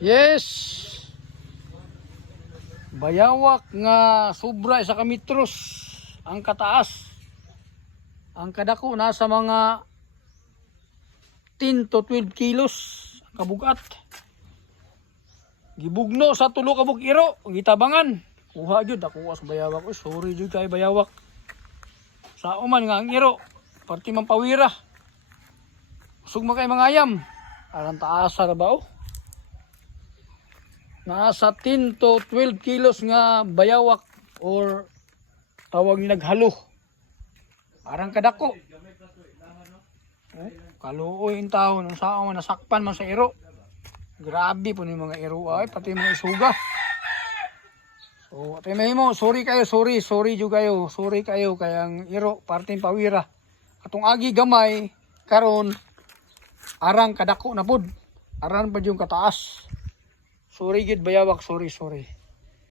Yes. Bayawak nga sobra sa kamitros ang kataas. Ang kadako nasa mga 10 to 12 kilos ang kabugat. Gibugno sa tulo ka bug-iro, gitabangan. Kuha jud ako sa bayawak. Oy, sorry jud kay bayawak. Sa uman nga ang iro, parti man pawira. Usog man kay mga ayam. Aran taasa ra ba oh? Nasa 10 to 12 kilos nga bayawak or tawag ni naghalo. Arang kadako. Kaluoy yung tao nung saan man nasakpan man sa iro. Grabe po ni mga iro ay pati mga isuga. So, may mo, sorry kayo, sorry jud kayo, sorry kayo kayang iro parting pawira. Atong agi gamay karon arang kadako na pud. Aran pa yung kataas. Sorry gid bayawak, sorry.